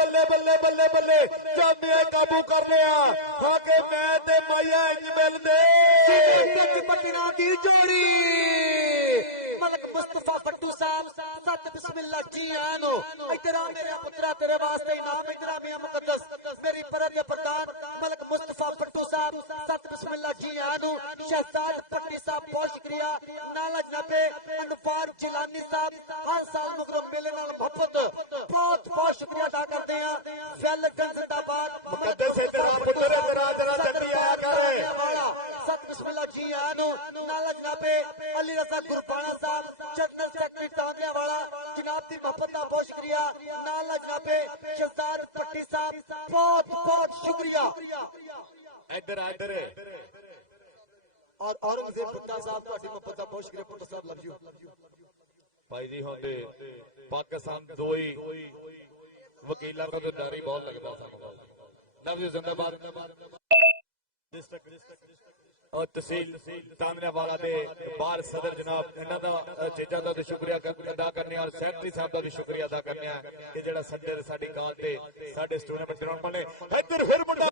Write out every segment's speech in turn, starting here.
बल्ले बल्ले बल्ले बल्ले चांदिया काबू कर लिया आगे मैं ते माया इंज मिलदे पटना की जोड़ी मलक मुस्तफा भट्टू साहब सत बिस्मिल्लाह जी आनो इतरा मेरे पुत्रा तेरे वास्ते इनाम इतरा मियां मुकद्दस मेरी परम के प्रधान मलक मुस्तफा भट्टू साहब सत बिस्मिल्लाह जी आनो शहजाद भट्टी साहब बहुत शुक्रिया नाला जनाबे अनफार जिलानी साहब हर साल मगरों मेले नाल मोहब्बत बहुत बहुत शुक्रिया अदा करते हैं फैलगंज जिंदाबाद मुकद्दस तेरा पुत्र तेरा तेरा जल्दी आया करे सत बिस्मिल्लाह जी आनो नाला जनाबे अली रजा गुरबाना साहब जनरल सेक्रेटरी तांगिया वाला जनाब की मोहब्बत का बहुत शुक्रिया नाला जनाबे शहजाद भट्टी साहब बहुत बहुत शुक्रिया इधर इधर और औरंगजेब भुट्टा साहब ਤੁਹਾਡੀ मोहब्बत का बहुत शुक्रिया भुट्टा साहब लव यू भाई जी होंगे पाकिस्तान दो ही वकीलों का तो डर ही बहुत लगता लव यू जिंदाबाद और तहसील तामियावाला दे बार सदर जनाब इन्हां दा चीज़ां दा शुक्रिया अदा करने और सैकटरी साहब दा भी शुक्रिया अदा करने कि जिहड़ा संडे साडी गांव ते साडे स्टूडेंट ग्राउंड बने इधर फिर मुंडा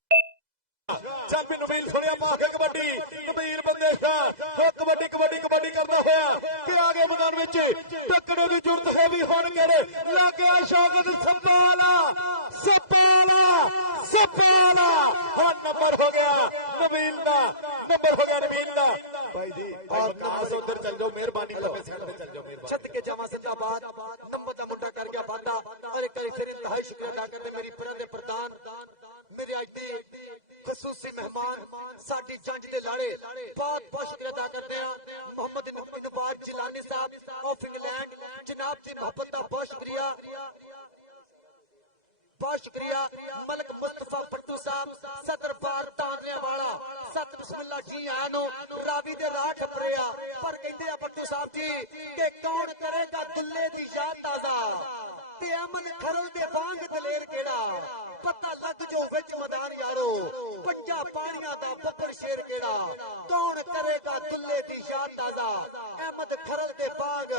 चल भी नबील सुनिया पाके कबड्डी नबील बंदे कबड्डी कबड्डी कबड्डी करता होया फिर आगे मैदान में टक्करे की जरूरत है भी होने मेरे लगे शौकत सपाला सपाला सपाला और नंबर हो गया नबील का नंबर हो गया नबील का भाई जी और कहां से उधर चल जाओ मेहरबानी लंबे से चल जाओ छत के जमा सजाबाद नंबर का मुंडा कर गया बादा अरे कई फिर इंतहाई शुक्रिया अदा करने मेरी पुराने प्रधान मेरी आईटी खसूसी मेहमान साडी जंज दे लाड़े बहुत बहुत शुक्रिया अदा करते हैं मोहम्मद नवाज जिलानी साहब ऑफ इंग्लैंड जनाब की मोहब्बत का बहुत शुक्रिया मलक मुस्तफा भट्टू साहब सदर बार तानिया वाला सत बिस्मिल्लाह जी आनो रावी दे राह ठपरिया पर कहते हैं भट्टू साहब जी कि कौन करेगा दिल्ले दी शान ताजा ते अमन खरल दे वांग दलेर केड़ा पता लग जो विच मैदान यारो पंजा पानिया दा बब्बर शेर केड़ा कौन करेगा दिल्ले दी शान ताजा अहमद खरल दे बाग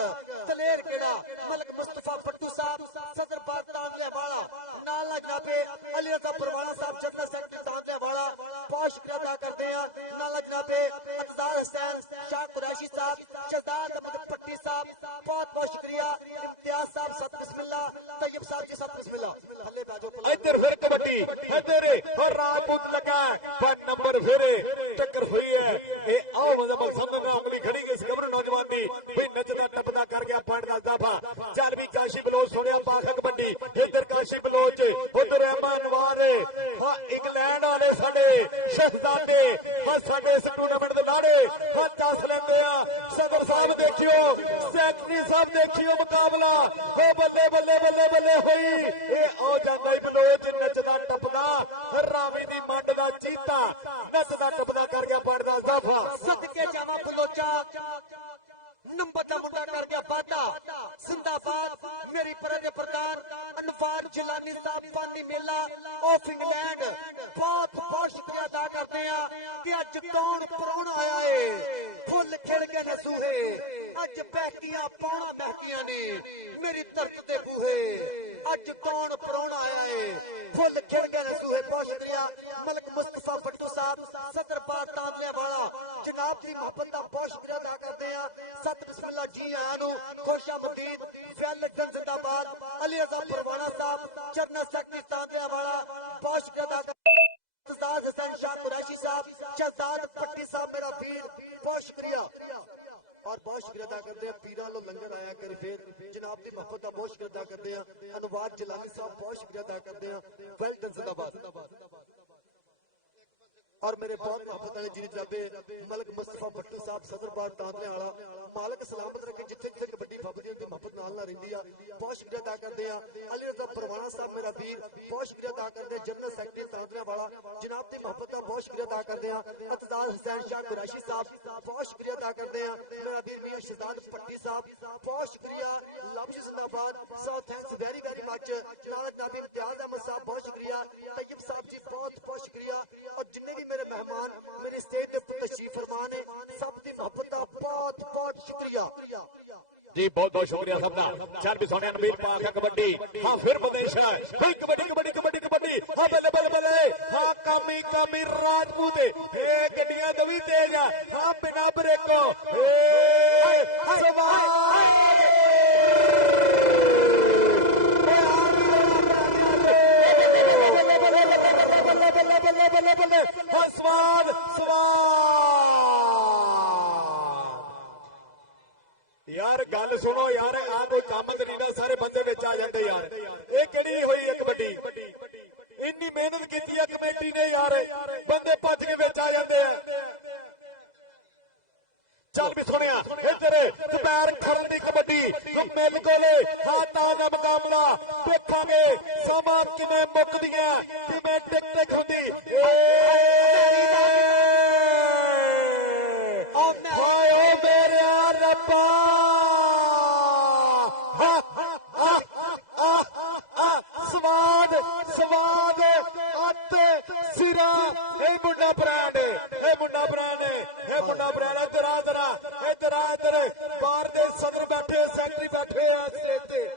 दलेर केड़ा मलक मुस्तफा भट्टू साहब सदर बार तानिया वाला नाला जनाबे अली रजा परवाना साहब जनरल सेक्रेटरी तांगिया वाला बहुत शुक्रिया अदा करते हैं नाला जनाबे अब्दार हुसैन शाह कुरैशी साहब शहजाद अहमद भट्टी साहब बहुत बहुत शुक्रिया इम्तियाज साहब सत बिस्मिल्लाह तैयब साहब जी सत बिस्मिल्लाह इधर फिर कबड्डी इधर और राजपूत लगा पर नंबर फिर टक्कर हुई है ए आओ मतलब सामने अपनी खड़ी की खबर नौजवान दी भाई नचदा टपदा कर गया पढ़ना दफा चल भी काशी बलोच सुनिया पाखा कबड्डी इधर काशी बलोच उधर रहमान वारे हां इंग्लैंड वाले साडे शहजादे हां साडे इस टूर्नामेंट दे लाड़े हां दस लेंदे आ सदर साहब देखियो सेक्रेटरी साहब देखियो मुकाबला ओ बल्ले बल्ले बल्ले बल्ले होई ए आ जांदा बलोच नचदा टपदा रावी दी मंड दा चीता नचदा टपदा कर गया पड़दा दफा सदके जावा बलोचा नंबर का मुंडा कर गया बादा जिंदाबाद मेरी परम प्रधान अनफार जिलानी साहब पानी मेला ऑफ इंग्लैंड बहुत बहुत शुक्रिया अदा करते हैं कि अज कौन परौना आया है फुल खिड़ के नसूहे अज बहकियां पाना बहकियां ने मेरी तरक दे बूहे अज कौन परौना आया है फुल खिड़ के नसूहे बहुत शुक्रिया मलक मुस्तफा भट्टू साहब सदर बार तांगिया वाला जनाब की मोहब्बत का बहुत शुक्रिया अदा करते हैं सत बिस्मिल्लाह जी आनो खुशामदीद फैलगंज जिंदाबाद अली रजा परवाना साहब जनरल सेक्रेटरी तांगिया वाला बहुत शुक्रिया अदा करते हैं हुसैन शाह कुरैशी साहब शहजाद भट्टी साहब मेरा वीर बहुत शुक्रिया और बहुत शुक्रिया अदा करते हैं पीरा लो लंगर आया कर फिर जनाब की मोहब्बत का बहुत शुक्रिया अदा करते हैं अनवार जिलानी साहब बहुत शुक्रिया अदा करते हैं वेलडन जिंदाबाद और मेरे बहुत मोहब्बत है जी जनाबे मलक मुस्तफा भट्टू साहब सदर बार तांगिया वाला मालक सलामत रखे जिथे जिथे कबड्डी फबदी होती मोहब्बत नाल ना रहिंदी आ बहुत शुक्रिया अदा करते हैं अली रजा परवाना साहब मेरा वीर बहुत शुक्रिया अदा करते हैं जनरल सेक्रेटरी तांगिया वाला जनाब की मोहब्बत का बहुत शुक्रिया अदा करते हैं अब्दार हुसैन शाह कुरैशी साहब बहुत शुक्रिया अदा करते हैं मेरा वीर मियां शहजाद भट्टी साहब बहुत शुक्रिया लव यू जिंदाबाद so thanks very very much नाल नबी इम्तियाज अहमद साहब बहुत शुक्रिया तैयब साहब जी बहुत बहुत शुक्रिया और जिन्ने भी मेरे मेहमान मेरी स्टेज पे तशरीफ फरमा ने सब की मोहब्बत का बहुत बहुत शुक्रिया जी बहुत बहुत शुक्रिया सबका चल भी सोने नबील पाक कबड्डी हां फिर मदेशा कबड्डी कबड्डी ਕਾਮੀ ਰਾਜਪੂਤ ਇਹ ਗੱਡੀਆਂ ਤੋਂ ਵੀ ਤੇਜ਼ ਆ ਹਾਂ ਬਿਨਾ ਬ੍ਰੇਕੋ ਸਵਾਦ ਯਾਰ ਗੱਲ ਸੁਣੋ ਯਾਰ ਆਹ ਕੋਈ ਕੰਮ ਤੇ ਨਹੀਂ ਨਾ ਸਾਰੇ ਬੰਦੇ ਵਿੱਚ ਆ ਜਾਂਦੇ ਯਾਰ ਇਹ ਕਿਹੜੀ ਹੋਈ ਇੱਕ ਵੱਡੀ ਇੰਨੀ ਮਿਹਨਤ ਕੀਤੀ ਆ ਕਮੇਟੀ ਨੇ ਯਾਰ ਬੰਦੇ ਭੱਜ ਕੇ ਵਿੱਚ ਆ ਜਾਂਦੇ ਆ ਚੱਲ ਵੀ ਸੁਣਿਆ ਇੱਧਰ ਦੁਪਹਿਰ ਖਰਨ ਦੀ ਕਬੱਡੀ ਮਿਲ ਗਏ ਹਾਥਾਂ ਦਾ ਮੁਕਾਬਲਾ ਦੇਖਾਂਗੇ ਸਮਾਂ ਕਿਵੇਂ ਮੁੱਕਦੀਆਂ ਕਿਵੇਂ ਟਿਕ ਹੁੰਦੀ ਓਏ ਮੇਰੇ ਰੱਬਾ ਸਵਾਦ ਸਵਾਦ ਅੱਤ ਸਿਰਾ ਇਹ ਮੁੰਡਾ ਬ੍ਰਾਂਡ ਇੱਧਰ ਬਾਹਰ ਦੇ ਸਦਰ ਬੈਠੇ ਸੈਕਟਰੀ ਬੈਠੇ ਆ ਇੱਥੇ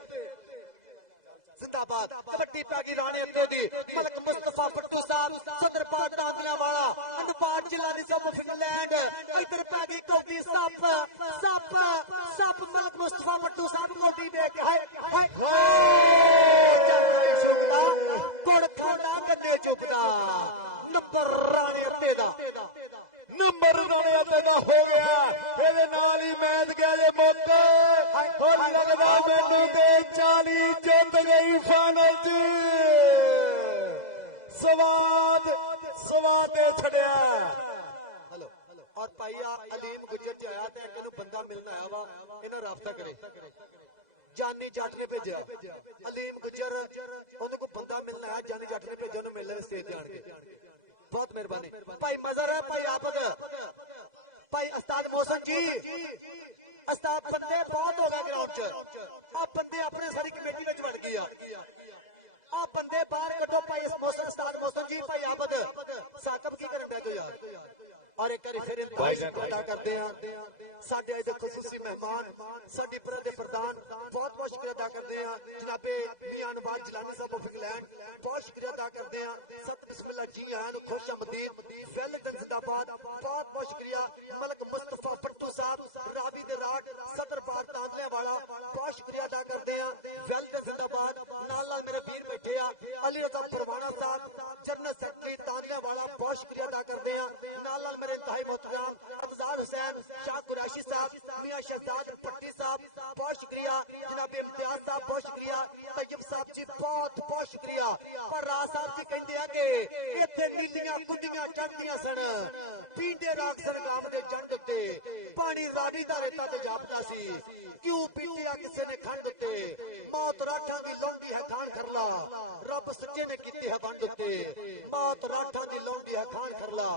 जिंदाबाद पट्टी पैगी राणे अत्ते दी मलक मुस्तफा पट्टू साहब सदर पाट दादलियां वाला अंडपाट जिला दी सब फिनलैंड इधर पैगी कोटी सप मलक मुस्तफा पट्टू साहब कोटी दे के हाय कोड़ खाना गद्दे चुपदा नंबर राणे अत्ते दा हो गया ਇਹਦੇ ਨਾਲ ਹੀ ਮੈਚ ਗਿਆ ਜੇ ਮੌਕਾ ਔਰ ਲੱਗਦਾ ਮੈਨੂੰ ਤੇ 40 ਜਿੱਤ ਗਈ ਫਾਈਨਲ 'ਚ ਸਵਾਦ ਤੇ ਛੜਿਆ हेलो और भाईया अलीम गुजर च आया तो इन्होंने बंदा मिलना आया वा इन्हें राबता करे जानी जट ने भेजा अलीम गुजर उन्हें को बंदा मिलना है जानी जट ने भेजा उन्हें मिलने स्टेज जान के बहुत मेहरबानी भाई मजर है भाई आपद भाई उस्ताद मोहसन जी उस्ताद बंदे बहुत हो गए ग्राउंड च आप बंदे अपने सारी कमेटी में बन गए आ बंदे बाहर कटो भाई मोहसन उस्ताद मोहसन जी भाई आपद साकब की करन बैठो यार और एक बार फिर अदा करते हैं साडे अज खसूसी मेहमान साडी परद दे प्रधान बहुत बहुत शुक्रिया अदा करते हैं जनाबे मियां नवाज जिलानी साहब ऑफ इंग्लैंड बहुत शुक्रिया अदा करते हैं सब बिस्मिल्लाह जी आन खुश आमदीद वेलकम जिंदाबाद बहुत बहुत शुक्रिया मलक मुस्तफा पट्टू साहब रावी दे राट सदर पाक दादले वाला बहुत शुक्रिया अदा करते हैं वेलकम जिंदाबाद नाल नाल मेरे वीर बैठे हैं अली रजा परवाना साहब जनरल सेक्रेटरी दादले वाला बहुत शुक्रिया अदा करते हैं नाल नाल मेरे इंतहाई मोहतरम अफजाल हुसैन शाह कुरैशी साहब मियां शहजाद पट्टी साहब बहुत शुक्रिया जनाब इम्तियाज साहब बहुत शुक्रिया तैयब साहब जी बहुत बहुत शुक्रिया और राज साहब जी कहते हैं कि इत्थे नीलियां कुंडियां चढ़दियां सन पींदे राग सरगाम दे जंड उत्ते पानी रावी दा रेता ते जापदा सी क्यों पींदिया किसे ने खंड उत्ते मौत राठा दी लौंडी है खान करला रब सच्चे ने कीती है बंद उत्ते मौत राठा दी लौंडी है खान करला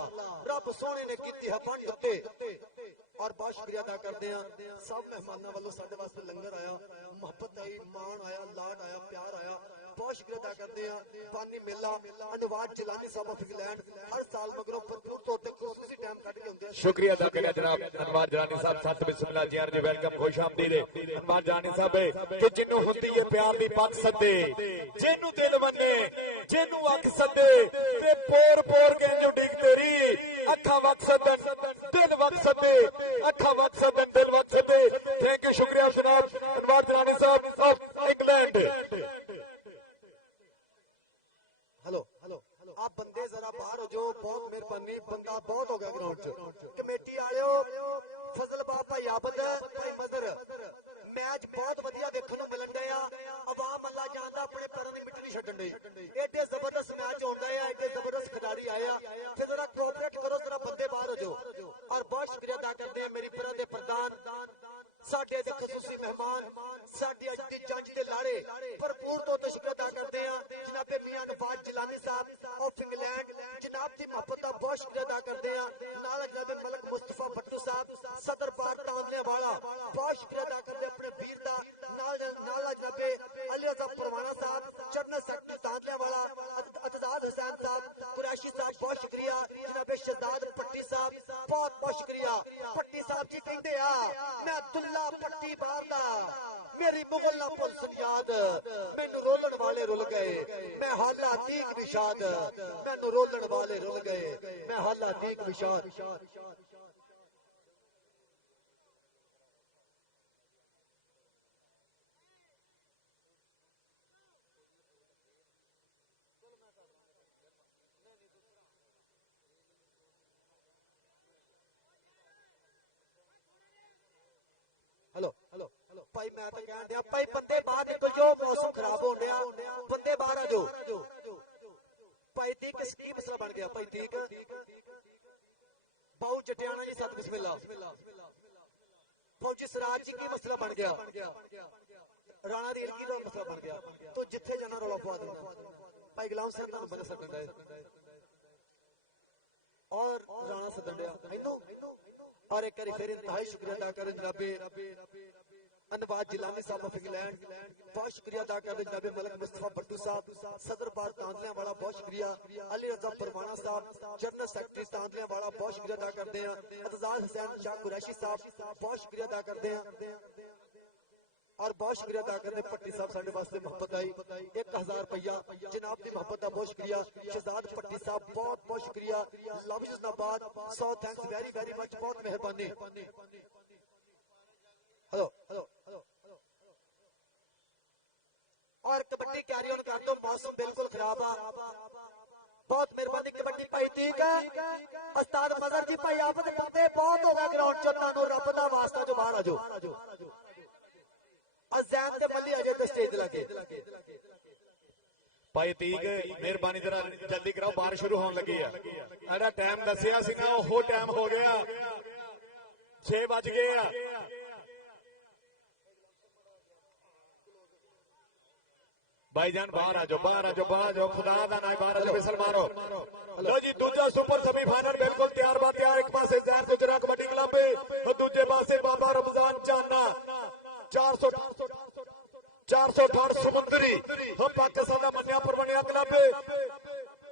रब सोने ने कीती है बंद उत्ते और बहुत शुक्रिया अदा करते हैं सब मेहमानों वालों साडे वास्ते लंगर आया मोहब्बत आई मान आया लाड आया प्यार आया बहुत शुक्रिया अदा करते हैं पानी मेला अडवाड जिलानी साहब ऑफ इंग्लैंड हर साल मगरों भरपूर तौर ते खुशी टाइम कट के होंदे शुक्रिया अदा करिया जनाब अनवार जानी साहब सत बिस्मिल्लाह जी आर वेलकम खुश आमदीद अनवार जानी साहब कि जिन्नू हुंदी है प्यार दी पत सदे जिन्नू दिल वने जिन्नू अख सदे ते पोर के जो डिग तेरी अखा वक सदन दिल वक सदे अखा वक सदन दिल वक सदे थैंक यू शुक्रिया जनाब अनवार जानी साहब ऑफ इंग्लैंड हेलो आप बंदे जरा बाहर हो जाओ बहुत मेहरबानी बंदा बहुत हो गया ग्राउंड च कमेटी आलियो फजल बाबा भाई आबद भाई मदर मैच बहुत वधिया देखने को मिलन दिया अवाम अल्लाह जानदा अपने पैरों की मिट्टी नहीं छड्डन दे एडे जबरदस्त मैच होंदा है एडे जबरदस्त खिलाड़ी आया फिर जरा कोऑपरेट करो जरा बंदे बाहर हो जाओ और बहुत शुक्रिया अदा करते हैं मेरी परद दे प्रधान साडे दे खसूसी मेहमान साडी अज दी जज दे लाड़े भरपूर तो शुक्रिया अदा करते हैं जनाबे मियां नवाज जिलानी साहब ऑफ इंग्लैंड जनाब दी मोहब्बत का बहुत शुक्रिया अदा करते हैं नाल जनाबे मलक मुस्तफा भट्टू साहब सदर पाक दादले वाला बहुत शुक्रिया अदा करते अपने वीर दा नाल जनाबे अली रजा परवाना साहब जनरल सेक्रेटरी दादले वाला अफजाल हुसैन साहब कुरैशी साहब बहुत शुक्रिया जनाबे शहजाद पट्टी साहब बहुत बहुत शुक्रिया पट्टी साहब जी कहते हैं मैं अब्दुल्ला पट्टी मारदा मेरी मुगल ना पुलिस याद मैनू रोलन वाले रुल गए मैं हौला तीक विषाद मैनू रोलन वाले रुल गए मैं हाला दीक विषाद हेलो हेलो हेलो भाई मैं तो कह दिया भाई बंदे बाहर निकल जाओ मौसम खराब हो गया बंदे बाहर आ जाओ भाई दी किस की मसला बन गया भाई ठीक बाऊ जटियाना जी साथ बिस्मिल्लाह फौजी सराज जी की मसला बन गया राणा दी की का मसला बन गया तो जिथे जाना रौला पवा दो भाई गुलाम साहब का बंदा सकता है और राणा सदड़िया मैनू और एक बार फिर इंतहाई शुक्रिया अदा करें जनाबे अनवाज जिलानी साहब ऑफ इंग्लैंड बहुत शुक्रिया अदा करें जनाबे मलक मुस्तफा भट्टू साहब सदर बार तांदलिया वाला बहुत शुक्रिया अली रजा परवाना साहब जनरल सेक्रेटरी तांदलिया वाला बहुत शुक्रिया अदा करते हैं अतजाज हुसैन शाह कुरैशी साहब बहुत शुक्रिया अदा करते हैं और बहुत शुक्रिया अदा करते पट्टी साहब साढ़े वास्ते मोहब्बत आई 1000 रुपया जनाब की मोहब्बत का बहुत शुक्रिया शहजाद पट्टी साहब बहुत बहुत शुक्रिया love Islamabad 100 thanks very very much बहुत मेहरबानी हेलो हेलो और कबड्डी कैरी ऑन कर दो मौसम बिल्कुल खराब है बहुत मेहरबानी कबड्डी भाई ठीक है उस्ताद मजहर जी भाई आप बंदे बहुत हो गया ग्राउंड चो तानू रब दा वास्ता जो बाहर आ जाओ भाई तीक मेहरबानी जरा जल्दी कराओ बारिश शुरू होने लगी है मेरा टाइम दसिया सीगा वो टाइम हो गया 6 बज गए भाईजान बाहर आ जाओ बाहर आ जाओ बाहर आ जाओ खुदा दा नाम बाहर आ जाओ विसल मारो लो जी दूसरा सुपर सेमीफाइनल बिल्कुल तैयार बा तैयार एक पासे जहर गुजरा कबड्डी क्लब और दूसरे पासे बाबा रमजान चांदा 468 समुद्री हम पाकिस्तान का मनिया पुरवनिया क्लब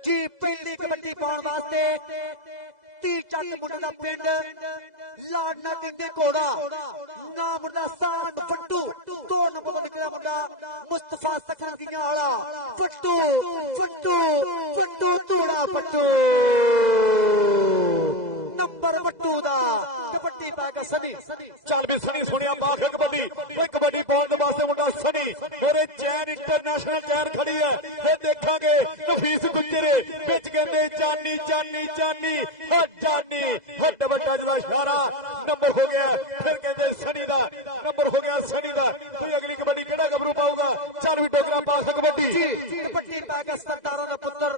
जी पहली कबड्डी पाउन वास्ते 30 चक मुंडे दा पिंड लाडना दिते घोड़ा नाम मुंडा साठ फट्टू 2 नंबर निकला मुंडा मुस्तफा सकरकिया वाला फट्टू फट्टू फट्टू तोड़ा फट्टू नंबर फट्टू दा कबड्डी पाएगा सनी चल भी सनी सुनिया बात कबड्डी कबड्डी पाउन वास्ते मुंडा सनी मेरे चैन इंटरनेशनल चैन खड़ी है ये देखांगे नफीस गुजरे बिच कहंदे जानी जानी जानी जानी हट बड़ा जवा इशारा नंबर हो गया फिर कहते सनी दा नंबर हो गया सनी दा अगली कबड्डी केड़ा गबरू पाऊगा 4 टोकरा पास कबड्डी कबड्डी पाएगा सरदारा दा पुत्र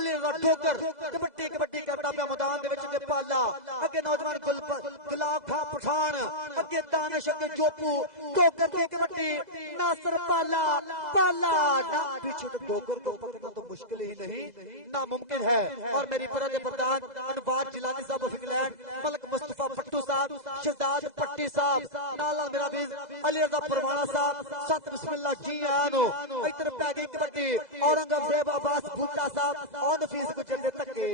अली रठोकर कबड्डी कबड्डी करदा पे मैदान दे विच ते पाला अगे नौजवान गुलाब खां पठान अगे दानिश अगे चोपू टोकर दी कबड्डी नासर पाला पाला ना पीछे टोकर को पकड़ना तो मुश्किल ही नहीं नामुमकिन है और मेरी परद प्रधान अनवार जिलानी साहब ऑफ इंग्लैंड मलक मुस्तफा भट्टू साहब शहजाद पट्टी साहब नाला मेरा बीज अली रजा परवाना साहब सत बिस्मिल्लाह जी आनो इधर पैदी कबड्डी औरंगजेब अब्बास भुट्टा साहब और नफीस गुजर के तक्के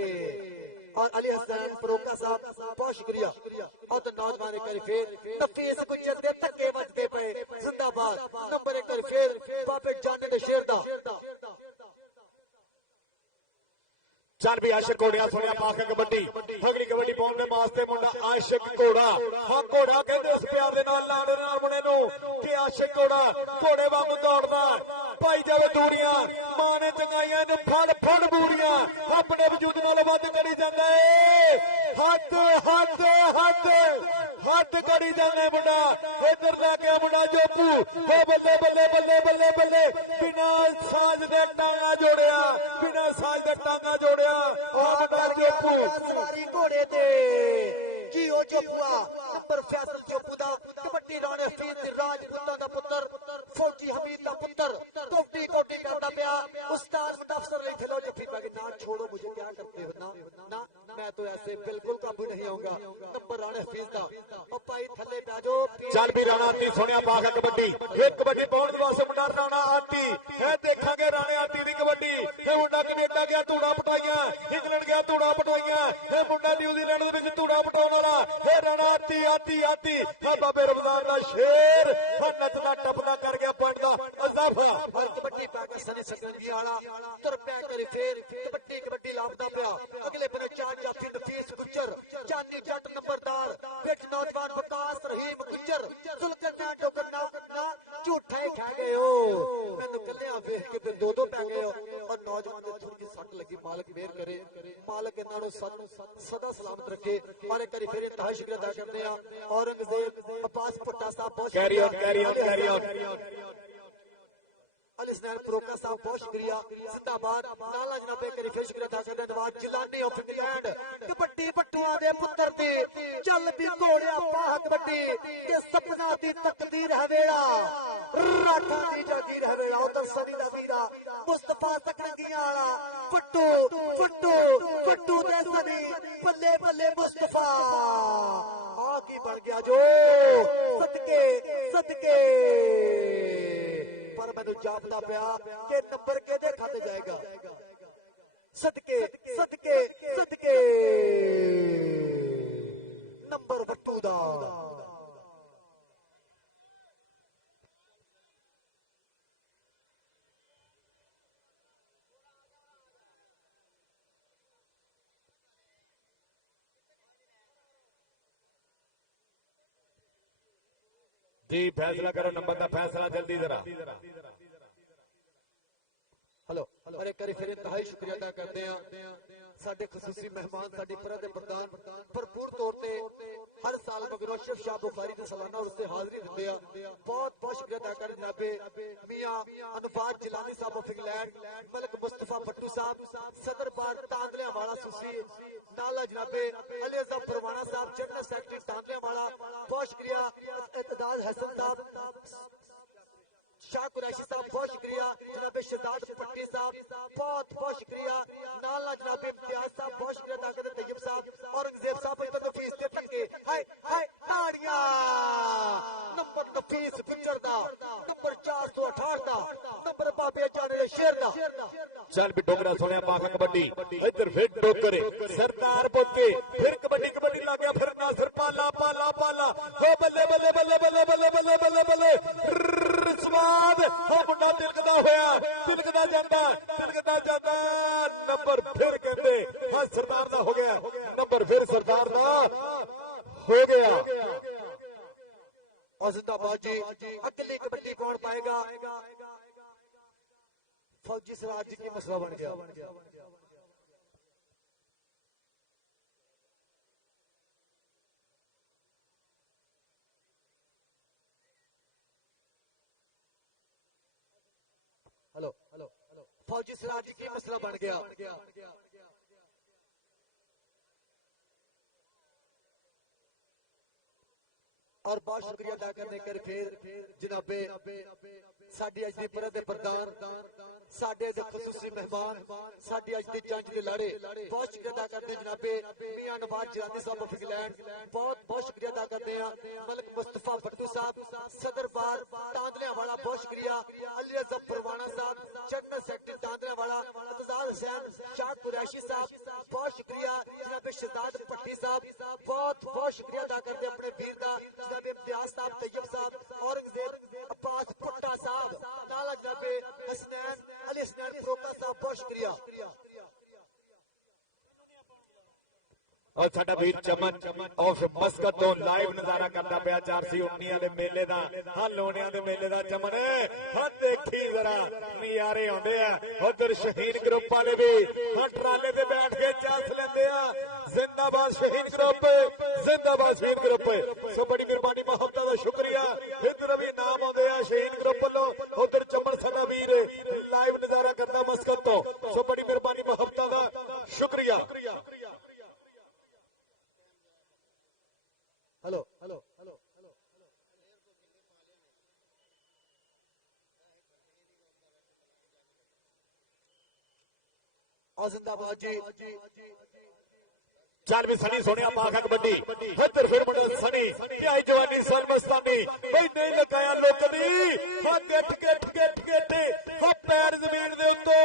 और अली हसन फरोका साहब बहुत शुक्रिया और तो नौजवान एक फिर नफीस गुजर के तक्के बजते पे जिंदाबाद नंबर एक फिर बाबे जाने दे शेर दा चल भी आशिक घोड़िया सुनिया पास कबड्डी अगली कबड्डी पाउन दे वास्ते मुंडा आशिक घोड़ा हां घोड़ा कहंदे उस प्यार दे नाल लाड़ नाल मुंडे नु कि आशिक घोड़ा घोड़े वांगू दौड़दा पाई जावे दूड़ियां मां ने चंगाइयां ते फड़ फड़ बूड़ियां अपने वजूद नाल वध करी जांदा हद हद हद हद करी जांदा मुंडा इधर लेके मुंडा जोपू ओ बल्ले बल्ले बल्ले बल्ले बल्ले बिना साज दे टांगा जोड़िया बिना साज दे टांगा जोड़िया सवारी घोड़े दे जी ओ चोपुआ नंबर फैसल चोपू दा कबड्डी राणे हफीज राजपूता दा पुत्र फौजी हमीद दा पुत्र कोटी कोटी करदा पिया उस्ताद अफसर ले खिलो ले फिर ना छोड़ो मुझे क्या करते हो ना ना मैं तो ऐसे बिल्कुल काबू नहीं आऊंगा नंबर राणे हफीज दा ओ भाई थल्ले पै जाओ चल भी राणा आती सोनिया पास कबड्डी एक कबड्डी पाउन दे वास्ते मुंडा राणा आती है देखांगे राणे आती दी कबड्डी ए मुंडा कनेडा गया धूड़ा पटाइयां इंग्लैंड गया धूड़ा पटाइयां ए मुंडा न्यूजीलैंड दे विच धूड़ा पटाउण वाला ए राणा आती आती आती है बाबे रमजान दा शेर है नचदा टपदा कर गया पॉइंट दा इजाफा कबड्डी पाकर सने सकंदी वाला तुर पे तेरे फिर नौजवान विकास रहीम गुजर सुल्तान टोकर ना झूठा ही खा गए हो मैंने कलिया वेख के ते दो पै गए हो और नौजवान दे थोड़ी जी सट लगी मालिक मेहर करे मालिक इन्हां नूं सदा सलामत रखे और एक बारी फिर इंतहा शुक्रिया अदा करते हैं औरंगजेब अब्बास भुट्टा साहब बहुत कैरी ऑन अली स्नैन प्रोका साहब बहुत शुक्रिया जिंदाबाद नाला जनाबे करी फिर शुक्रिया अदा करते हैं जिलानी ऑफ इंग्लैंड कबड्डी पट्टियां दे पुत्तर दी चल भी घोड़िया पाह कबड्डी ते सपना दी तकदीर है वेड़ा राठा दी जागीर है वेड़ा उधर सनी दा वीरा मुस्तफा तकड़ियां वाला फट्टू फट्टू फट्टू ते सनी बल्ले बल्ले मुस्तफा आ की बन गया जो सदके सदके पर मैंने जानना पाया कि नंबर केदे खाते जाएगा सदके सदके सदके नंबर बट्टू दा जी फैसला करो नंबर का फैसला जल्दी जरा हेलो और एक बार फिर इंतहाई शुक्रिया अदा करते हैं साडे खसूसी मेहमान साडी परह दे प्रधान भरपूर तौर पे हर साल मगरों शिव शाह बुखारी दे सालाना उससे हाजिरी दिंदे आ बहुत बहुत शुक्रिया अदा कर जनाबे मियां अनुफाज जिलानी साहब ऑफ इंग्लैंड मलिक मुस्तफा भट्टू साहब सदर पार्ट तांदलिया वाला सुसी नाला जनाबे अली अज़म परवाना साहब जनरल सेक्रेटरी तांदलिया वाला बहुत शुक्रिया इत्तेदाद हसन साहब शाह कुरैशी साहब बहुत शुक्रिया जनाब शहजाद पट्टी साहब बहुत बहुत शुक्रिया नाला जनाब इम्तियाज साहब बहुत शुक्रिया ताकत तैयब साहब औरंगजेब साहब इस बंदे फीस दे टक्के हाय हाय ताड़ियां नंबर नफीस गुजर दा नंबर 468 दा नंबर बाबे जाने दे शेर दा चल भी डोगरा सुने पाखा कबड्डी इधर फिर डोगरे सरदार बोके फिर कबड्डी कबड्डी ला गया फिर नासिर पाला पाला पाला हो बल्ले बल्ले बल्ले बल्ले बल्ले बल्ले बल्ले बल्ले स्वाद हो मुंडा तिलकदा होया तिलकदा जाता नंबर फिर कहते हां सरदार दा हो गया नंबर फिर सरदार दा हो गया जिंदाबाद जी अगली कबड्डी कौन पाएगा फौजी सराज जी की मसला बन गया हेलो हेलो फौजी सराज जी की मसला बन गया और बहुत शुक्रिया अदा करने कर फिर जनाबे साडी अज दी परह दे प्रधान साडे दे खसूसी मेहमान साडी अज दी जंज दे लाड़े बहुत शुक्रिया अदा करते जनाबे मियां नवाज जिलानी साहब ऑफ इंग्लैंड बहुत बहुत शुक्रिया अदा करते हैं मलिक मुस्तफा भट्टू साहब सदर बार तांदलिया वाला बहुत शुक्रिया अली अज़म परवाना साहब जनरल सेक्रेटरी तांदलिया वाला इंतजार हुसैन शाह कुरैशी साहब बहुत शुक्रिया जनाब शहजाद पट्टी साहब बहुत बहुत शुक्रिया अदा करते अपने वीर दा जनाब इम्तियाज साहब तैयब साहब औरंगजेब अब्बास भुट्टा साहब नाला जनाब हसनैन अली हसनैन प्रोका साहब बहुत शुक्रिया और साडा वीर चमन ऑफ मस्कत तो लाइव नजारा करता पाया 419 दे मेले दा हां लोनिया दे मेले दा चमन हां देखी जरा नजारे आंदे आ उधर शहीद ग्रुप वाले भी हां ट्राले ते बैठ के चांस लेंदे आ जिंदाबाद शहीद ग्रुप सो बड़ी मेहरबानी मोहब्बत दा शुक्रिया इधर भी नाम आंदे आ शहीद ग्रुप वालों उधर चमन साडा वीर लाइव नजारा करता मस्कत तो सो बड़ी मेहरबानी मोहब्बत दा शुक्रिया हेलो हेलो हेलो जिंदाबाद जी चल भी सनी सोने पाखा कबड्डी इधर फिर मुंडा सनी आई जवानी सन मस्तानी भाई नहीं लगाया लोकनी हां गेट गेट गेट गेट हां पैर जमीन दे तो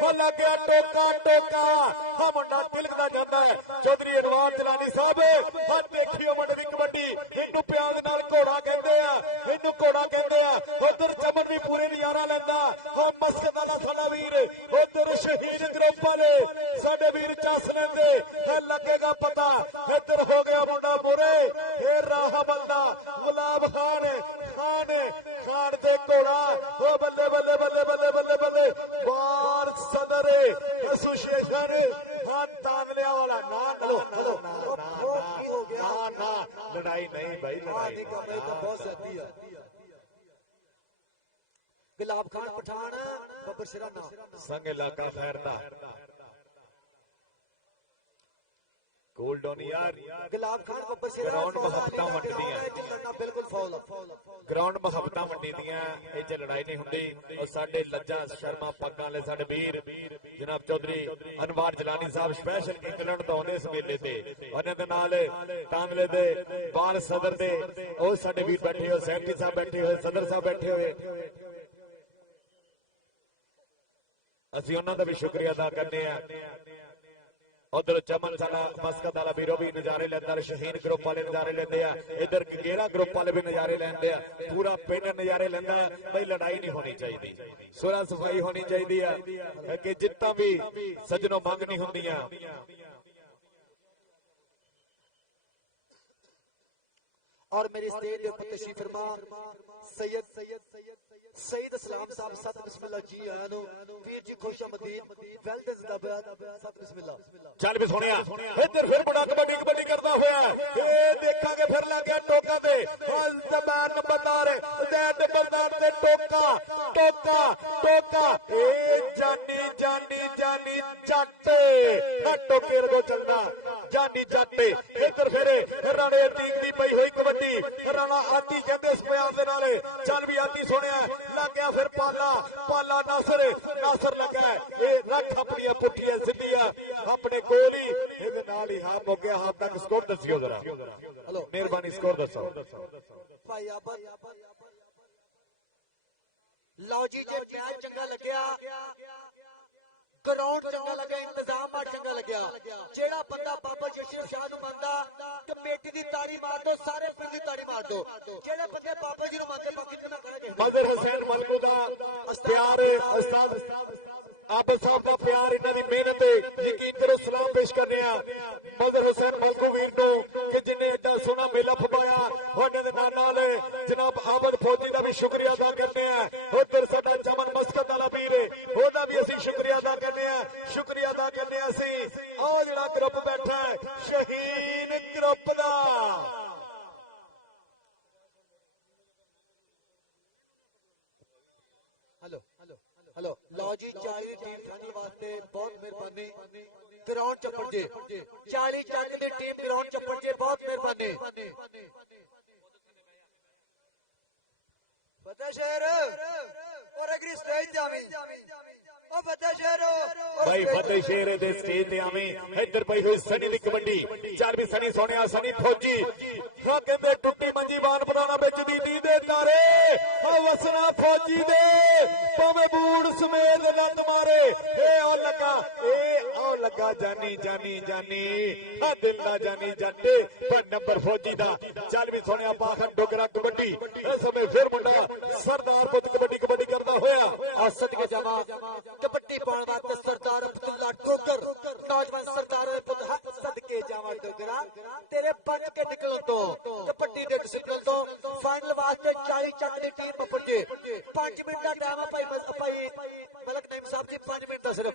हां लग गया टोका टोका हां मुंडा तिलकदा जांदा है चौधरी अनवार जलानी साहब हां देखियो मुंडे दी कबड्डी इनु प्यार नाल घोड़ा कहंदे आ उधर चमन भी पूरे नजारा लैंदा हां मस्कत वाला साडा वीर उधर शहीद ग्रुप वाले साडे वीर चसने दे लगेगा पता इधर हो गया मुंडा मोरे फिर ਫਾਈਟਰ ਐਸੋਸੀਏਸ਼ਨ ਤਾਂਦਲਿਆਂ ਵਾਲਾ ਨਾ ਲੜਾਈ ਨਹੀਂ ਭਾਈ ਲੜਾਈ ਤਾਂ ਬਹੁਤ ਸੱਦੀ ਆ ਗੁਲਾਬ ਖਾਨ ਪਠਾਨ ਬੱਬਰ ਸਿਰਾਣਾ ਸੰਗ ਇਲਾਕਾ ਖੈਰ ਦਾ गोल्ड ऑन यार गुलाब खान ਬੱਬਰ ਸਿਰਾਣਾ ग्राउंड ਮੁਹੱਬਤਾਂ ਵੰਡਦੀਆਂ ਬਿਲਕੁਲ ਫੌਲ ग्राउंड ਮੁਹੱਬਤਾਂ ਵੰਡੀਆਂ ਇਹ ਚ ਲੜਾਈ ਨਹੀਂ ਹੁੰਦੀ ਔਰ ਸਾਡੇ ਲੱਜਾ ਸ਼ਰਮਾ ਪੱਗਾਂ ਵਾਲੇ ਸਾਡੇ ਵੀਰ ਜਨਾਬ ਚੌਧਰੀ ਅਨਵਾਰ ਜਲਾਨੀ ਸਾਹਿਬ ਸਪੈਸ਼ਲ ਇੰਗਲੈਂਡ ਤੋਂ ਆਉਂਦੇ ਇਸ ਮੇਲੇ ਤੇ ਉਹਨਾਂ ਦੇ ਨਾਲ ਤਾਂਗਲੇ ਦੇ ਬਾਲ ਸਦਰ ਦੇ ਉਹ ਸਾਡੇ ਵੀਰ ਬੈਠੇ ਹੋਏ ਸੈਕਟਰੀ ਸਾਹਿਬ ਬੈਠੇ ਹੋਏ ਸਦਰ ਸਾਹਿਬ ਬੈਠੇ ਹੋਏ ਅਸੀਂ ਉਹਨਾਂ ਦਾ ਵੀ ਸ਼ੁਕਰੀਆ ਅਦਾ ਕਰਦੇ ਆ उधर चमन साला मस्कत वाला वीरो भी नजारे लेंदा शहीन ग्रुप वाले नजारे लेंदे आ इधर गेरा ग्रुप वाले भी नजारे लेंदे आ पूरा पिंड नजारे लेंदा भाई लड़ाई नहीं होनी चाहिए सुलह सफाई होनी चाहिए कि जितना भी सजनों मंग नहीं होंदियां और मेरे स्टेज के ऊपर तशरीफ फरमा सईद इस्लाम साहब सत बिस्मिल्लाह जी आनो वीर जी खुश आमदीद वेलडेज दबाद सत बिस्मिल्लाह चल भी सुनिया इधर फिर बड़ा कबड्डी करता हुआ ये देखांगे फिर लगे टोका ते जबान नंबरदार दैट नंबरदार ते टोका ए जानी जट टोके को चलदा जानी जट इधर फिर राणे टीक दी पई हुई कबड्डी राणा आती कहते इस प्यार दे नाले चल भी आती सुनिया लग गया फिर पाला नासर लगा ये रख अपनी पुठिया सिद्धिया अपने गोल ही ਇਹਦੇ ਨਾਲ ਹੀ ਹਾਮ ਹੋ ਗਿਆ ਹਾਮ ਤੱਕ ਸਕੋਰ ਦੱਸਿਓ ਜਰਾ ਹਲੋ ਮਿਹਰਬਾਨੀ ਸਕੋਰ ਦੱਸੋ ਭਾਈ ਆਬਦ ਲਓ ਜੀ ਜੇ ਮੈਚ ਚੰਗਾ ਲੱਗਿਆ ਗਰਾਊਂਡ ਚੰਗਾ ਲੱਗਾ ਇੰਤਜ਼ਾਮ ਚੰਗਾ ਲੱਗਿਆ ਜਿਹੜਾ ਬੰਦਾ ਬਾਬਾ ਜਸ਼ੀਰ ਸ਼ਾਹ ਨੂੰ ਮੰਨਦਾ ਕਮੇਟੀ ਦੀ ਤਾੜੀ ਮਾਰ ਦੋ ਸਾਰੇ ਪਿੰਡ ਦੀ ਤਾੜੀ ਮਾਰ ਦੋ ਜਿਹੜੇ ਬੰਦੇ ਬਾਬਾ ਜੀ ਨੂੰ ਮੰਨਦੇ ਲੋਕ ਕਿੰਨਾ ਕਹਾਂਗੇ ਮਜ਼ਰ ਹੁਸੈਨ ਮਲਕੂ ਦਾ ਪਿਆਰ ਉਸਤਾਦ ਆਬਦ ਸਾਹਿਬ ਦਾ ਪਿਆਰ ਇਹਨਾਂ ਦੀ ਮਿਹਨਤ ਯਕੀਨ ਕਰੋ ਸਲਾਮ ਪੇਸ਼ ਕਰਨੇ ਆ ਮਜ਼ਰ ਹੁਸੈਨ ਮਲਕੂ ਵੀਰ ਨੂੰ ਕਿ ਜਿਨੇ ਏਡਾ ਸੋਹਣਾ ਮੇਲਾ ਫਪਾਇਆ ਉਹਨਾਂ ਦੇ ਨਾਲ ਜਨਾਬ ਆਬਦ ਫੌਜੀ ਦਾ ਵੀ ਸ਼ੁਕਰੀਆ ਅਦਾ ਕਰਦੇ ਆ ਉਧਰ ਸਾਡਾ ਚਮਨ ਮਸਕਤ ਵਾਲਾ ਵੀਰ ਉਹਦਾ ਵੀ ਅਸੀਂ ਸ਼ੁਕਰੀਆ ਅਦਾ ਕਰਦੇ ਆ ਅਸੀਂ ਆਹ ਜਿਹੜਾ ਗਰੁੱਪ ਬੈਠਾ ਹੈ ਸ਼ਹੀਨ ਗਰੁੱਪ ਦਾ हेलो लो जी 40 टीम फाइनल वास्ते बहुत मेहरबानी ग्राउंड चप्पड़ जे 40 चक दी टीम ग्राउंड चप्पड़ जे बहुत मेहरबानी पता शहर और अगली स्टेज ते आवी ओ पता शहर भाई फतेह शेर दे स्टेज ते आवी इधर पई हुई सनी दी कबड्डी चल भी सनी सोनिया सनी फौजी हाँ कहते टुट्टी मंजी बान पराना बेच दी दे तारे वसना फौजी दे भावे बूढ़ समेत लत मारे आओ लगा जानी आ दिल दा जानी जट्टे पर नंबर फौजी दा चल भी सोनिया पाखन डोगरा कबड्डी इस समय फिर मुंडा सरदार पुत कबड्डी करदा होया असद के जमा कबड्डी पाउण वास्ते सरदार अब्दुल्ला डोगर नौजवान सरदार पुत हक सदके जावा डोगरा तेरे बन के निकल तो कबड्डी दे सिग्नल तो फाइनल वास्ते 40 चक दी टीम पहुंचे 5 मिनट दा टाइम भाई मलक नईम साहब जी 5 मिनट दा सिर्फ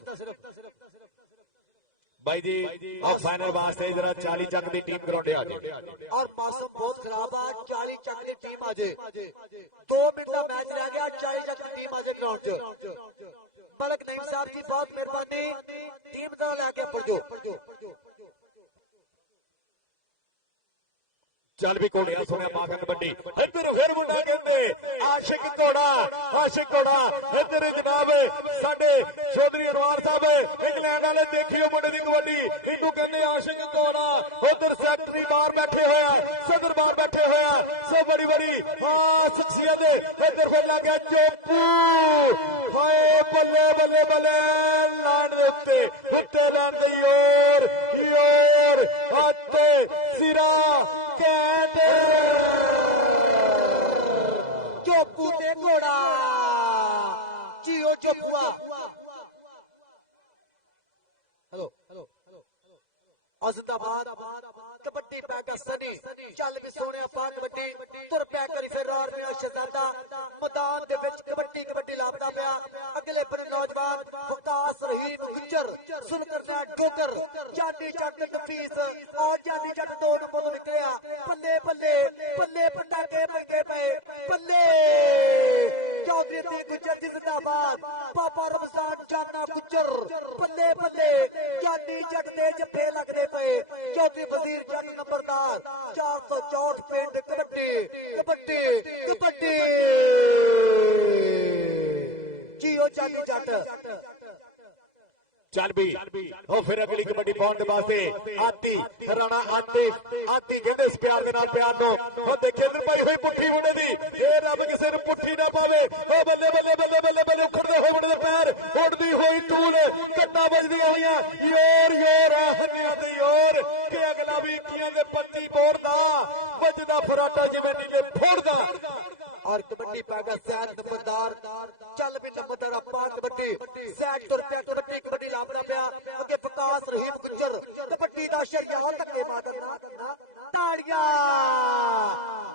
भाई जी और फाइनल वास्ते जरा 40 चक दी टीम ग्राउंड आ जाए और मौसम बहुत खराब है 40 चक दी टीम आ जाए 2 मिनट का मैच रह गया 40 चक दी टीम आ जाए ग्राउंड च मलक नईम साहब जी बहुत मेहरबानी टीम दा लेके पहुंचो चल भी घोड़िया सुनिया माफिया कबड्डी इधर फिर मुंडा कहते आशिक घोड़ा इधर जनाब साडे चौधरी अनवार साहब इंग्लैंड वाले देखियो मुंडे दी कबड्डी इनको कहते आशिक घोड़ा उधर सेक्रेटरी बाहर बैठे होया सदर बाहर बैठे होया सब बड़ी शख्सियत इधर फिर लग गया चोपू हाय बल्ले लाड उत्ते हट्टे लांदे योर हत्ते सिरा चोपू ते घोड़ा जियो चोपुआ हेलो अजदाबाद कबड्डी पैक सनी चल भी सोने पा कबड्डी तुर पैक करी फिर और मेरा शहजादा मैदान दे विच कबड्डी कबड्डी लापता पिया अगले पर नौजवान विकास रहीम गुज्जर सुनकर ठोकर जानी जट कफीस और जानी जट दो नंबर तो निकलिया बल्ले बल्ले बल्ले पटाके लगे पे बल्ले चौधरी दी गुज्जर दी जिंदाबाद बाबा रमजान जाना गुज्जर बल्ले बल्ले जानी जट दे जफे लगदे पे चौधरी वजीर जट नंबरदार 464 पिंड कबड्डी कबड्डी कबड्डी जियो जानी जट चल भी और फिर अगली कबड्डी पाउण दे वास्ते आती राणा आती आती कहंदे इस प्यार दे नाल प्यार नो और देखिए इधर पाई हुई पुट्ठी मुंडे दी ए रब किसे नु पुट्ठी ना पावे ओ बल्ले बल्ले बल्ले बल्ले बल्ले उखड़दे होए मुंडे दे पैर उड़दी होई टूल कन्ना वजदी होईयां योर योर हन्नियां ते योर के अगला भी कियां दे 25 बोरदा वजदा फराटा जिवें नीले फोड़दा और कबड्डी पैगा सैद नंबरदार चल भी नंबरदार अपा कबड्डी सैद तुर पे कबड्डी कबड्डी लापना पिया अगे विकास रहीम गुज्जर कबड्डी दा शरिया धक्के मारदा ताड़ियां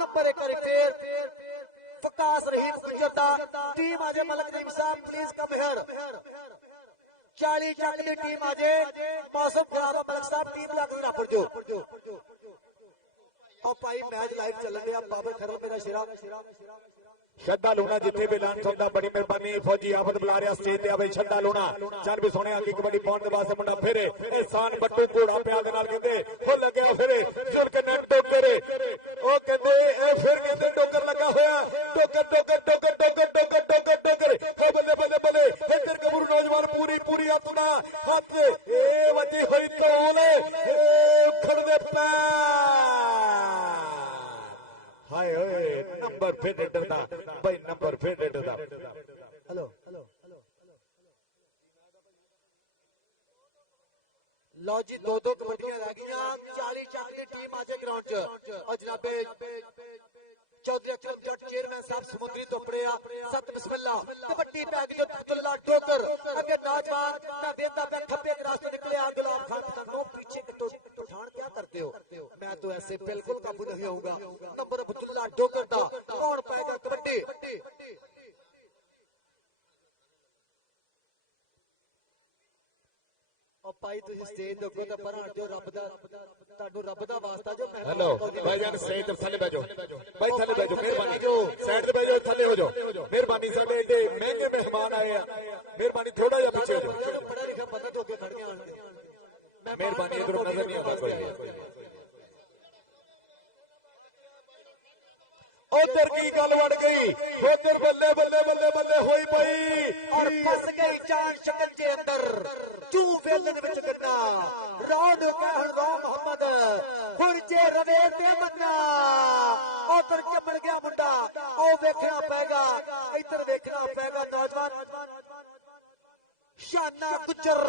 नंबर 1 रिपेयर विकास रहीम गुज्जर दा टीम आजे मलक रहीम साहब प्लीज कम हियर 40 जंग दी टीम आजे मौसम खराब है मलक साहब टीम ला के रापड़ जो और भाई मैच लाइव चल रहा है बाबा खरो मेरा शिरा श्रद्धा लूना जिथे भी लान छोड़ा बड़ी मेहरबानी फौजी आफत बुला रहा स्टेज पे आवे श्रद्धा लूना चल भी सोने आगे कबड्डी पाउण दे वास्ते मुंडा फिरे एहसान बट्टू घोड़ा प्यार दे नाल कहंदे ओ लगे फिरे सुर के नेट टोकर ओ कहंदे ए फिर कहंदे टोकर लगा होया टोकर टोकर टोकर टोकर टोकर टोकर टोकर ओ बल्ले बल्ले बल्ले इधर कबूर नौजवान पूरी पूरी अपना हाथ ए वजी होई तोले ए उखड़ दे पैर हाय हाय नंबर फिर डरदा भाई नंबर फिर डरदा हेलो लो जी दो कबड्डियां रह गई 40 जंग की टीम आज ग्राउंड च और जनाबे चौधरी अकरम जट चेयरमैन साहब समुद्री तो पड़े सत बिस्मिल्लाह कबड्डी पैक जो अब्दुल्ला ठोकर अगे नौजवान ना देता पे खब्बे के रास्ते निकले आ गुलाम खान को पीछे तो ठाण क्या करते हो मैं तो ऐसे बिल्कुल काबू नहीं होऊंगा नंबर अब्दुल्ला ठोकर दा कौन पाएगा कबड्डी और भाई तुम स्टेज दे उपर पर हट जो रब दा ताडू रब दा वास्ता जो हेलो भाई जान स्टेज ते थले बैठो भाई थले बैठो मेहरबानी साइड ते बैठो थले हो जाओ मेहरबानी साडे एडे महंगे मेहमान आए हैं मेहरबानी थोड़ा जा पीछे हो जाओ पढ़ा लिखा पता जो अगे खड़ गया मेहरबानी इधर नजर नहीं आता कोई उधर की गल बढ़ गई उधर बल्ले बल्ले बल्ले बल्ले होई पई और फस गई चार शक्ल के अंदर चू फेलन विच गन्ना राउंड कहन राम मोहम्मद गुरजे रवे ते मन्ना उधर चमड़ गया मुंडा ओ वेखना पैगा इधर वेखना पैगा नौजवान शाना गुजर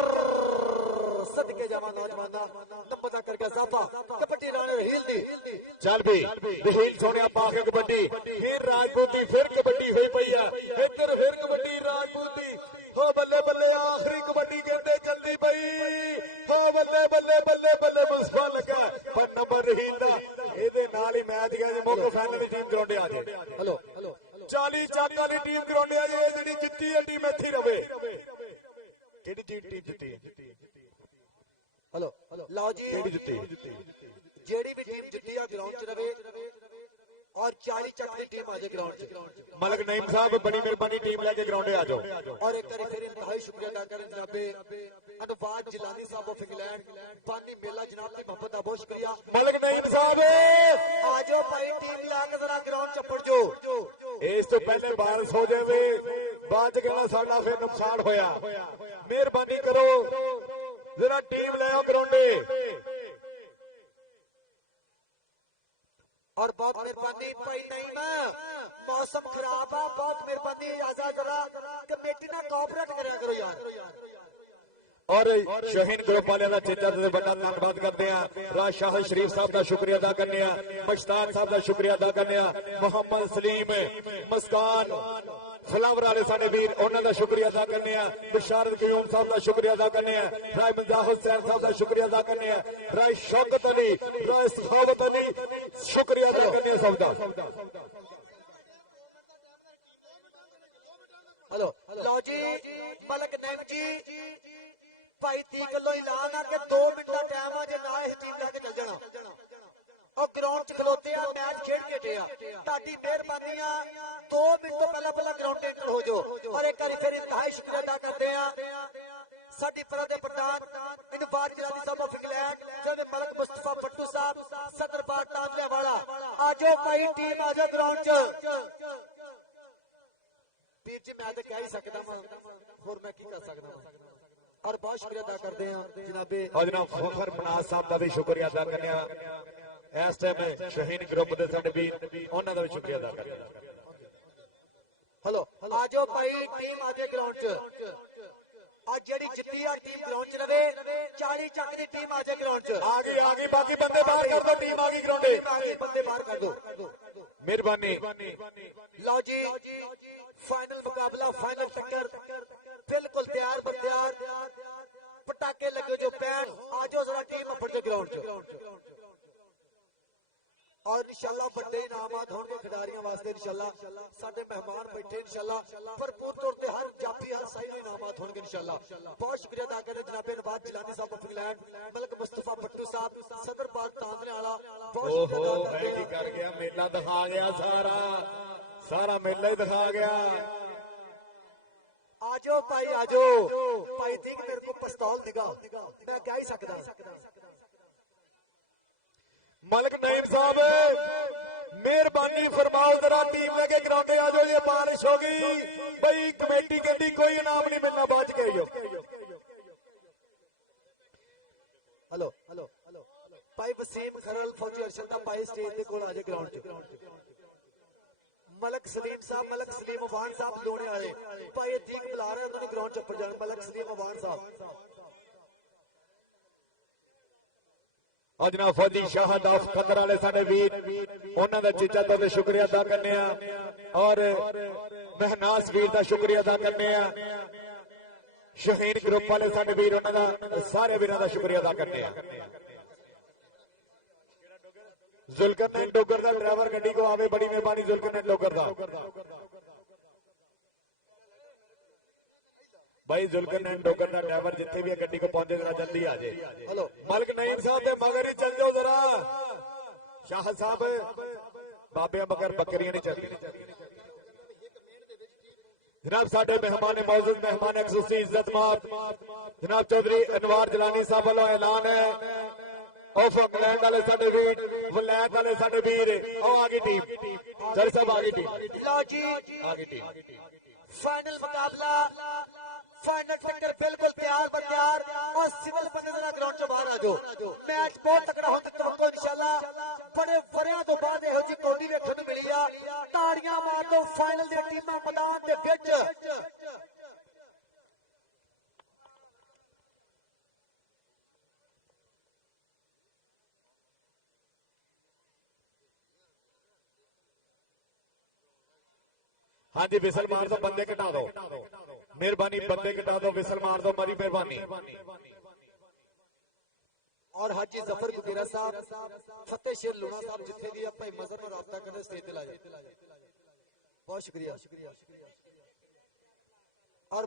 सदके जावा नौजवाना नंबर कर गया साफा कबड्डी राणे हिलनी चल भी हिल सोनिया पाके कबड्डी फिर राजपूती फिर कबड्डी हुई पई है इधर फिर कबड्डी राजपूती हो बल्ले बल्ले आखिरी कबड्डी कहते चलती पई हो बल्ले बल्ले बल्ले बल्ले मुस्फा लगा पर नंबर हिल ਇਹਦੇ ਨਾਲ ਹੀ ਮੈਚ ਗਿਆ ਜੇ ਮੁੱਖ ਫਾਈਨਲ ਦੀ ਟੀਮ ਗਰਾਉਂਡ ਆ ਜੇ हेलो 40 ਚਾਕਾਂ ਦੀ ਟੀਮ ਗਰਾਉਂਡ ਆ ਜੇ ਜਿਹੜੀ ਜਿੱਤੀ ਹੈ ਟੀਮ ਇੱਥੇ ਰਵੇ ਕਿਹੜੀ ਟੀਮ ਜਿੱਤੀ हेलो लाओ जी ਕਿਹੜੀ ਜਿੱਤੀ जेडी भी टीम जितनी है ग्राउंड च रवे और 40 चक की टीम आज ग्राउंड च मलिक नईम साहब बड़ी मेहरबानी टीम लेके ग्राउंड आ जाओ और एक बार फिर इंतहाई शुक्रिया अदा करें जनाबे अनवाज जिलानी साहब ऑफ इंग्लैंड पानी मेला जनाब की मोहब्बत का बहुत शुक्रिया मलिक नईम साहब आ जाओ भाई टीम लाके जरा ग्राउंड च पड़ जो इस तो पहले बारिश हो जाए बाद च साडा फिर नुकसान होया मेहरबानी करो जरा टीम ले आओ ग्राउंडे और बहुत मेहरबानी भाई नहीं मौसम खराब है बहुत मेहरबानी आजाद जरा कमेटी ना कोऑपरेट करा करो यार और शहीन गोपालिया का चेता से बड़ा धन्यवाद करते हैं राजशाह शरीफ साहब का शुक्रिया अदा करने मशतान साहब का शुक्रिया अदा करने मोहम्मद सलीम मस्कान फलावर वाले साडे वीर उन्होंने शुक्रिया अदा करने बिशारत कयूम साहब का शुक्रिया अदा करने राय मंजाह हुसैन साहब का शुक्रिया अदा करने राय शौकत अली राय सखावत अली शुक्रिया अदा करने सबका ਭਾਈ 30 ਕਿਲੋ ਐਲਾਨ ਆ ਕਿ 2 ਮਿੰਟ ਦਾ ਟਾਈਮ ਆ, ਜੇ ਨਾ ਇਹ ਟੀਮ ਲੈ ਕੇ ਚੱਲ ਜਾਣਾ। ਉਹ ਗਰਾਊਂਡ 'ਚ ਖਲੋਤੇ ਆ, ਮੈਚ ਖੇਡ ਕੇ ਹਟੇ ਆ। ਤੁਹਾਡੀ ਮਿਹਰਬਾਨੀ ਆ 2 ਮਿੰਟ ਤੋਂ ਪਹਿਲਾਂ ਗਰਾਊਂਡ 'ਤੇ ਐਂਟਰ ਹੋ ਜਾਓ। ਔਰ ਇੱਕ ਵਾਰੀ ਫਿਰ ਇੰਤਹਾਈ ਸ਼ੁਕਰੀਆ ਅਦਾ ਕਰਦੇ ਆ ਸਾਡੀ ਪਰਾ ਦੇ ਪ੍ਰਧਾਨ ਇਨਵਾਰ ਜਲਾਲੀ ਸਾਹਿਬ ਆਫ ਇੰਗਲੈਂਡ, ਜਨਾਬ ਮਲਕ ਮੁਸਤਫਾ ਪੱਟੂ ਸਾਹਿਬ, ਸਦਰ ਬਾਗ ਤਾਜਲੇ ਵਾਲਾ। ਆਜੋ ਭਾਈ ਟੀਮ ਆਜੋ ਗਰਾਊਂਡ 'ਚ। ਵੀਰ ਜੀ ਮੈਂ ਤਾਂ ਕਹਿ ਹੀ ਸਕਦਾ ਹਾਂ, ਹੋਰ ਮੈਂ ਕੀ ਕਰ ਸਕਦਾ ਹਾਂ। ਔਰ ਬਹੁਤ ਸ਼ੁਕਰੀਆ ਅਦਾ ਕਰਦੇ ਆ ਜਨਾਬੇ ਜਨਾਬ ਫਖਰ ਮਨਾਜ਼ ਸਾਹਿਬ ਦਾ ਵੀ ਸ਼ੁਕਰੀਆ ਅਦਾ ਕਰਨੇ ਆ। ਇਸ ਟਾਈਮ ਸ਼ਹੀਨ ਗਰੁੱਪ ਦੇ ਸਾਡੇ ਵੀਰ, ਉਹਨਾਂ ਦਾ ਵੀ ਸ਼ੁਕਰੀਆ ਅਦਾ ਕਰਦੇ ਆ। ਹਲੋ ਆਜੋ ਭਾਈ ਟੀਮ ਆਜੇ ਗਰਾਊਂਡ 'ਚ। ਅੱਜ ਜਿਹੜੀ ਜਿੱਤੀ ਆ ਟੀਮ ਗਰਾਊਂਡ 'ਚ ਰਵੇ। 40 ਚੱਕ ਦੀ ਟੀਮ ਆਜੇ ਗਰਾਊਂਡ 'ਚ। ਆ ਗਈ ਬਾਕੀ ਬੰਦੇ ਬਾਹਰ ਕਰ ਦੋ, ਟੀਮ ਆ ਗਈ ਗਰਾਊਂਡੇ। ਬੰਦੇ ਬਾਹਰ ਕਰ ਦੋ, ਮਿਹਰਬਾਨੀ। ਲਓ ਜੀ फाइनल मुकाबला, फाइनल टक्कर बिल्कुल तैयार बरतैयार, पटाखे लगे जो पैन। आज जरा टीम अपर जो ग्राउंड और इंशाल्लाह बड़े इनामात होंगे खिडारियों वास्ते। इंशाल्लाह साडे मेहमान बैठे, इंशाल्लाह भरपूर तौर पे हर जाफी हर सही इनामात होंगे इंशाल्लाह। बहुत शुक्रिया अदा करें जनाब नवाब जिलानी साहब ऑफ इंग्लैंड, मलक मुस्तफा पट्टू साहब, सदर बाग ताजरे वाला। ओहो भाई कर गया, मेला दिखा गया, सारा मेला ही दिखा गया। आजो भाई आजो भाई, ठीक मेरे को पिस्तौल दिखा, मैं कह ही सकता। मलक नईम साहब मेहरबानी फरमाओ, जरा टीम लेके ग्राउंडे आ जाओ। ये बारिश हो गई भाई, कमेटी कहती कोई इनाम नहीं मिलना, बच गई। हेलो हेलो भाई वसीम खरल फौजी अरशद भाई स्टेज के कोल आजे ग्राउंड च। मलक सलीम साहब, मलक सलीम अवान साहब दोने आए भाई, ठीक बुला रहे हैं ग्राउंड च ऊपर जाने। मलक सलीम अवान साहब और जनाब फौजी शाहद ऑफ खतर वाले साडे वीर, उन्हां दा चीचा तो शुक्रिया अदा करने आ। और महनास वीर दा शुक्रिया अदा करने आ। शहीन ग्रुप वाले साडे वीर, उन्हां दा सारे वीरां दा शुक्रिया अदा करने आ। जुल्करनैन डोगर दा ड्राइवर गड्डी को आवे, बड़ी मेहरबानी जुल्करनैन डोगर दा भाई। जुल्करनैन डोगर दा ड्राइवर जिथे भी गड्डी को पहुंचे जरा जल्दी आ जाए। हेलो मलक नईम साहब दे मगर ही चल जाओ जरा। शाह साहब बाबे मगर बकरियां नहीं चलती। जनाब साडे मेहमान मौजूद, मेहमान खुसूसी इज्जतमात जनाब चौधरी अनवार जलानी साहब वालों ऐलान है। ऑफ इंग्लैंड वाले साडे वीर, वलैत वाले साडे वीर, और आगे टीम सर साहब आगे टीम, लो जी आगे टीम। फाइनल मुकाबला, फाइनल टक्कर बिल्कुल तैयार बरतैयार। और सिविल बंदे जरा ग्राउंड से बाहर आ जाओ। मैच बहुत तगड़ा होता तवक्को इंशाल्लाह। बड़े वरियां तो बाद इहो जी कौडी वेखण नूं मिली आ। ताड़ियां मार दो फाइनल दी टीमां मैदान दे विच। हाँ जी विसल मार दो, बंदे घटा दो मेहरबानी, बंदे घटा दो, विसल मार दो, मरी मेहरबानी। और हाजी जफर गुगेरा साहब, फतेह शेर लुणा साहब जिथे भी आप मजहब में राबता करने स्टेज पे लाए, बहुत शुक्रिया। और